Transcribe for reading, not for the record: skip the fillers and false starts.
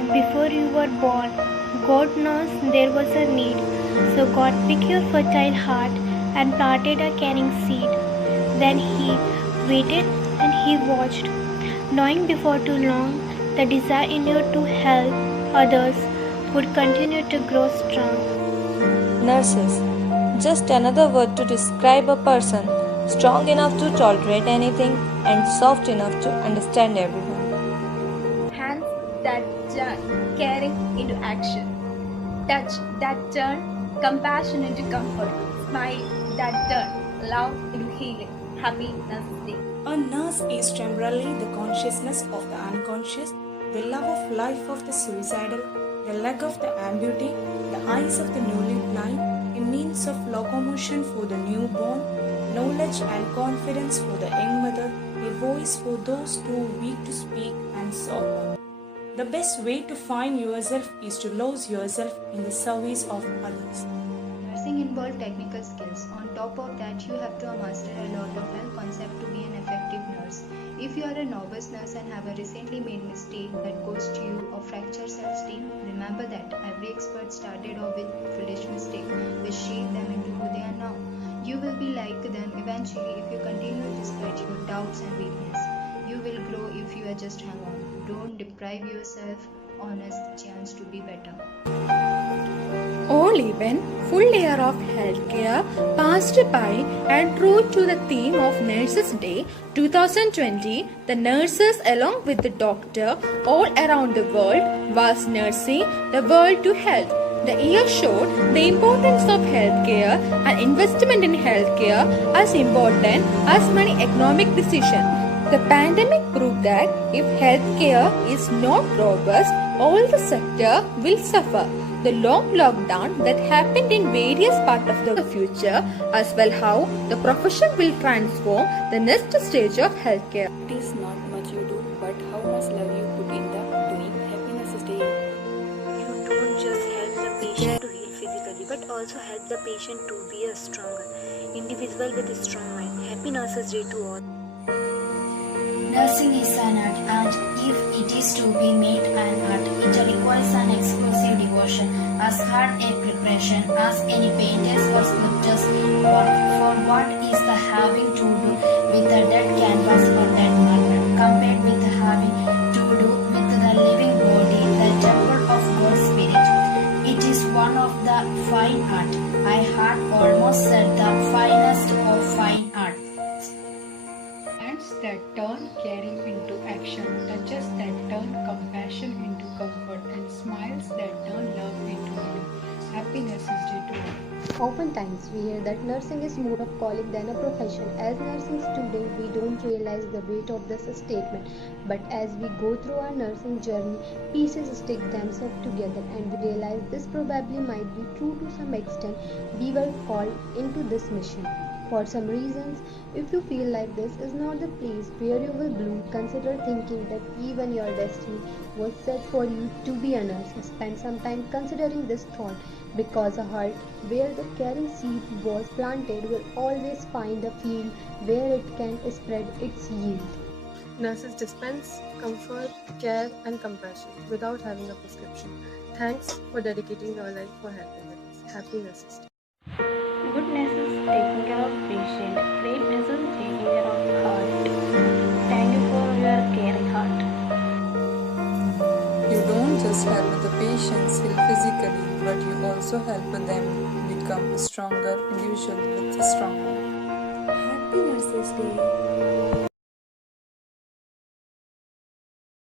Like before you were born, God knows there was a need. So God picked your fertile heart and planted a caring seed. Then He waited and He watched, knowing before too long the desire in you to help others would continue to grow strong. Nurses. Just another word to describe a person strong enough to tolerate anything and soft enough to understand everyone. Hands that turn caring into action, touch that turn compassion into comfort, smile that turn love into healing. Happy Nurses Day. A nurse is temporarily the consciousness of the unconscious, the love of life of the suicidal, the leg of the amputee, the eyes of the newly blind, a means of locomotion for the newborn, knowledge and confidence for the young mother, a voice for those too weak to speak, and so on. The best way to find yourself is to lose yourself in the service of others. Nursing involves technical skills. On top of that, you have to master a lot of health concepts to be an effective nurse. If you are a novice nurse and have a recently made mistake that cost you or fractured self-esteem, remember that every expert started off with foolish mistake, which shaped them into who they are now. You will be like them eventually if you continue despite your doubts and weakness. You will grow if you just hang on. Don't deprive yourself honest chance to be better. All even full year of healthcare passed by, and true to the theme of Nurses Day 2020, the nurses along with the doctor all around the world was nursing the world to health. The year showed the importance of healthcare and investment in healthcare as important as many economic decisions. The pandemic proved that if healthcare is not robust, all the sector will suffer. The long lockdown that happened in various parts of the future, as well how the profession will transform the next stage of healthcare. It is not much you do, but how much love you put in the doing. Happy Nurses Day. You don't just help the patient to heal physically, but also help the patient to be a stronger individual with a strong mind. Happy Nurses Day to all. Nursing is an art, and if it is to be made an art, it requires an exclusive devotion, as hard a preparation as any painter's or sculptor's work. For what is the having to do with a dead canvas or dead marble, compared with having to do with the living body, the temple of God's Spirit? It is one of the fine art. I had almost said the finest of fine art. Hands that turn caring into action, touches that turn compassion into comfort, and smiles that turn love into healing. Happy Nurses Day to all. Oftentimes, we hear that nursing is more of calling than a profession. As nursing students, we don't realize the weight of this statement. But as we go through our nursing journey, pieces stick themselves together, and we realize this probably might be true to some extent. We were called into this mission. For some reasons, if you feel like this is not the place where you will bloom, consider thinking that even your destiny was set for you to be a nurse. Spend some time considering this thought, because a heart where the caring seed was planted will always find a field where it can spread its yield. Nurses dispense comfort, care, and compassion without having a prescription. Thanks for dedicating your life for helping others. Happy Nurses Day. Good nurses taking care of patient, great nurses taking care of heart. Thank you for your caring heart. You don't just help the patients heal physically, but you also help them become a stronger individual with a strong mind. Happy Nurses Day.